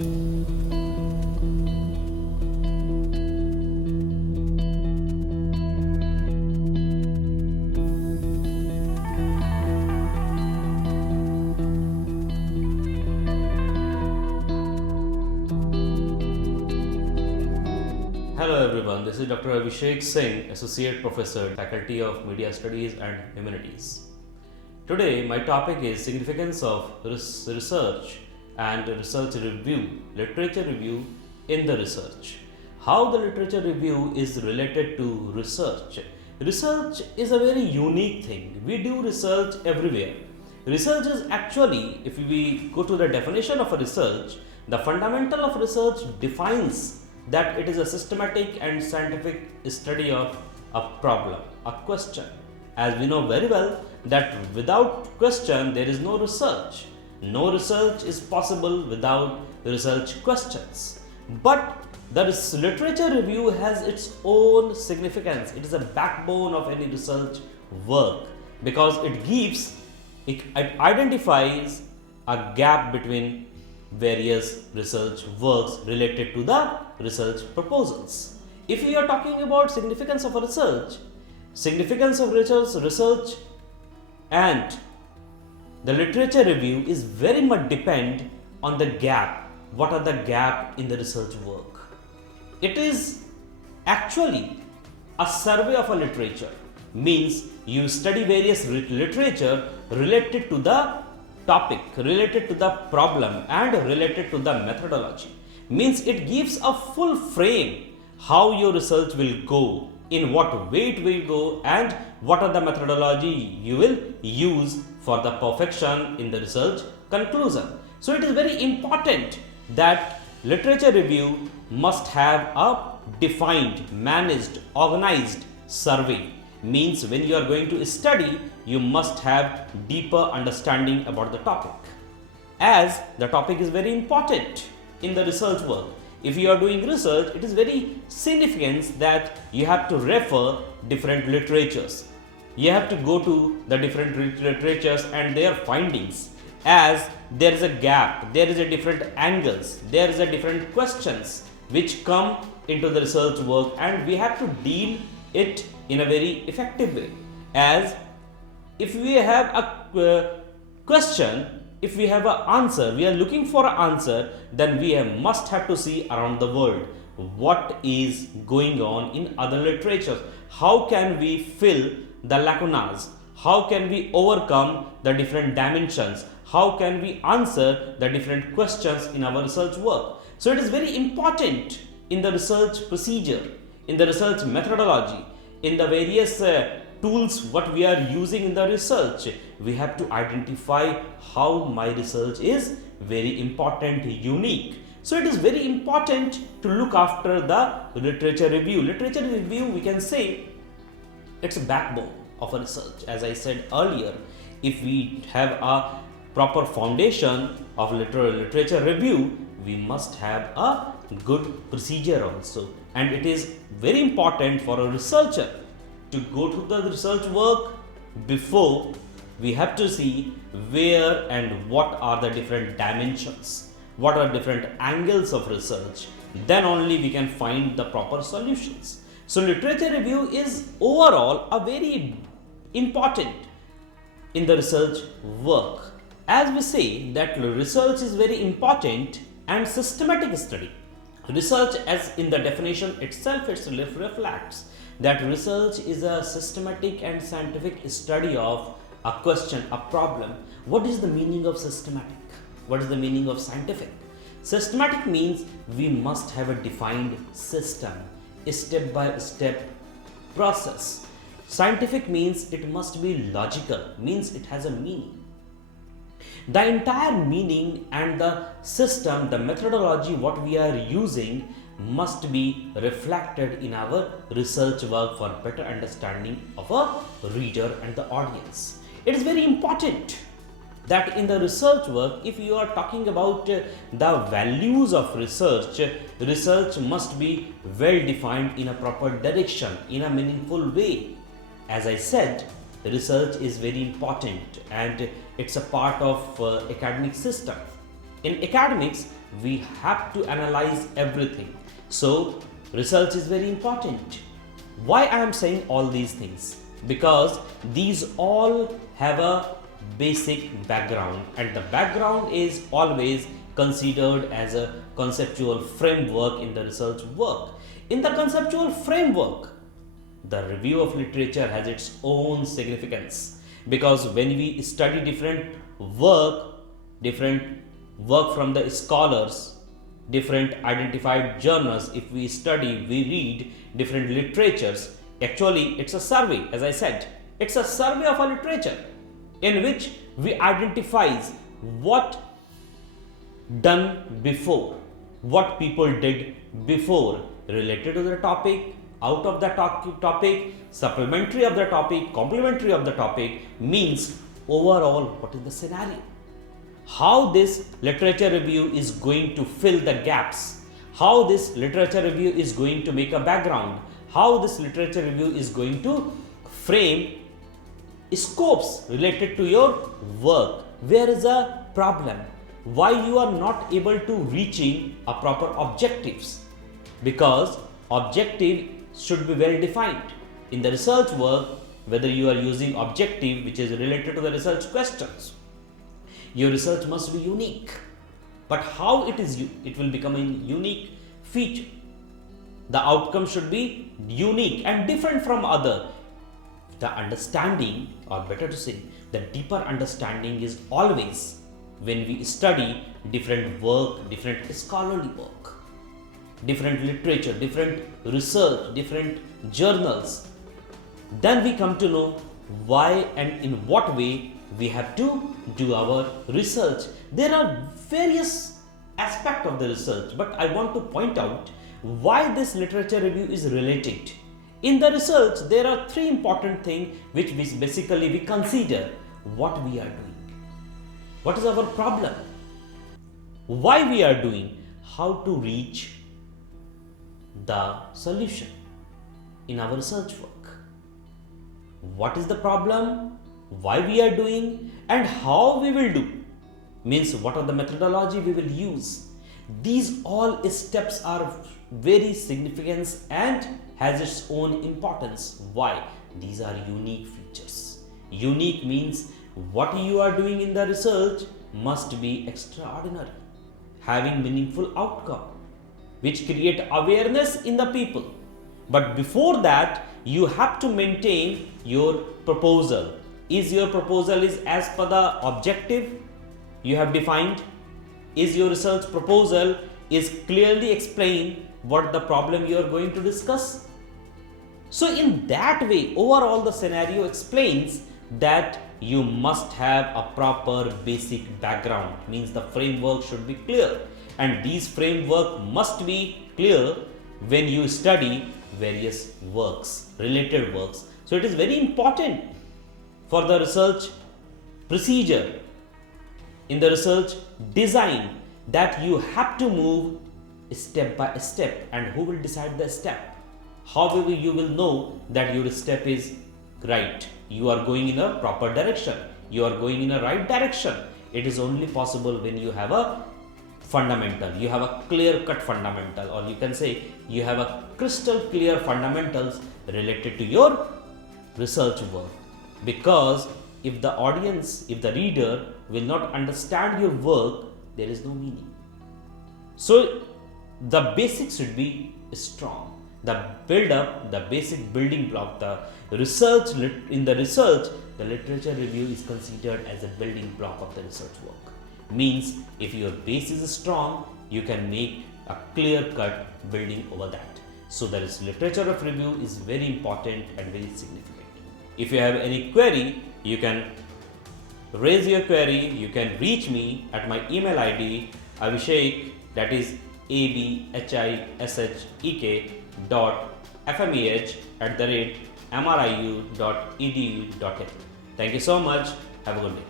Hello everyone, this is Dr. Abhishek Singh, Associate Professor, Faculty of Media Studies and Humanities. Today my topic is significance of research and research review, literature review in the research. How the literature review is related to research. Research is a very unique thing. We do research everywhere. Research is actually, if we go to the definition of a research, the fundamental of research defines that it is a systematic and scientific study of a problem, a question. As we know very well that without question there is no research. No research is possible without research questions. But the literature review has its own significance. It is a backbone of any research work because it identifies a gap between various research works related to the research proposals. If we are talking about significance of a research and the literature review is very much depend on the gap. What are the gap in the research work? It is actually a survey of a literature, means you study various literature related to the topic, related to the problem and related to the methodology. Means it gives a full frame how your research will go, in what way it will go and what are the methodology you will use for the perfection in the research conclusion. So it is very important that literature review must have a defined, managed, organized survey. Means when you are going to study, you must have deeper understanding about the topic, as the topic is very important in the research work. If you are doing research, it is very significant that you have to refer different literatures. You have to go to the different literatures and their findings, as there is a gap, there is a different angles, there is a different questions which come into the research work, and we have to deal it in a very effective way. As if we have a question, if we have an answer, we are looking for an answer, then we must have to see around the world what is going on in other literatures. How can we fill the lacunas? How can we overcome the different dimensions? How can we answer the different questions in our research work? So it is very important in the research procedure, in the research methodology, in the various tools what we are using in the research. We have to identify how my research is very important, unique. So it is very important to look after the literature review. Literature review, we can say, it's a backbone of a research. As I said earlier, if we have a proper foundation of literature review, we must have a good procedure also. And it is very important for a researcher to go to the research work before we have to see where and what are the different dimensions, what are different angles of research. Then only we can find the proper solutions. So literature review is overall a very important in the research work. As we say that research is very important and systematic study. Research, as in the definition itself, it reflects that research is a systematic and scientific study of a question, a problem. What is the meaning of systematic? What is the meaning of scientific? Systematic means we must have a defined system, a step by step process. Scientific means it must be logical, means it has a meaning. The entire meaning and the system, the methodology what we are using must be reflected in our research work for better understanding of a reader and the audience. It is very important that in the research work, if you are talking about the values of research, research must be well defined in a proper direction, in a meaningful way. As I said, research is very important and it's a part of academic system. In academics, we have to analyze everything. So research is very important. Why I am saying all these things? Because these all have a basic background, and the background is always considered as a conceptual framework in the research work. In the conceptual framework, the review of literature has its own significance, because when we study different work from the scholars, different identified journals, if we study, we read different literatures, actually it's a survey. As I said, it's a survey of a literature in which we identifies what done before, what people did before related to the topic, out of the topic, supplementary of the topic, complementary of the topic, means overall what is the scenario, how this literature review is going to fill the gaps, how this literature review is going to make a background, how this literature review is going to frame scopes related to your work. Where is a problem? Why you are not able to reaching a proper objectives? Because objective should be well defined. In the research work, whether you are using objective which is related to the research questions, your research must be unique. But how it will become a unique feature? The outcome should be unique and different from other. The understanding, or better to say, the deeper understanding is always when we study different work, different scholarly work, different literature, different research, different journals. Then we come to know why and in what way we have to do our research. There are various aspects of the research, but I want to point out why this literature review is related. In the research, there are three important things which basically we consider: what we are doing, what is our problem, why we are doing, how to reach the solution in our research work. What is the problem, why we are doing, and how we will do, means what are the methodology we will use. These all steps are very significant and has its own importance. Why? These are unique features. Unique means what you are doing in the research must be extraordinary, having meaningful outcome, which create awareness in the people. But before that, you have to maintain your proposal. Is your proposal is as per the objective you have defined? Is your research proposal is clearly explained what the problem you are going to discuss? So in that way, overall the scenario explains that you must have a proper basic background, means the framework should be clear, and these framework must be clear when you study various works, related works. So it is very important for the research procedure, in the research design, that you have to move step by step. And who will decide the step? However, you will know that your step is right, you are going in a proper direction, you are going in a right direction. It is only possible when you have a fundamental, you have a clear cut fundamental, or you can say you have a crystal clear fundamentals related to your research work. Because if the audience, if the reader will not understand your work, there is no meaning. So the basics should be strong. The build up, the basic building block, the research, in the research, the literature review is considered as a building block of the research work. Means if your base is strong, you can make a clear cut building over that. So there is literature of review is very important and very significant. If you have any query, you can raise your query, you can reach me at my email ID Abhishek, that is abhishek.fmeh@mriu.edu.in. Thank you so much. Have a good day.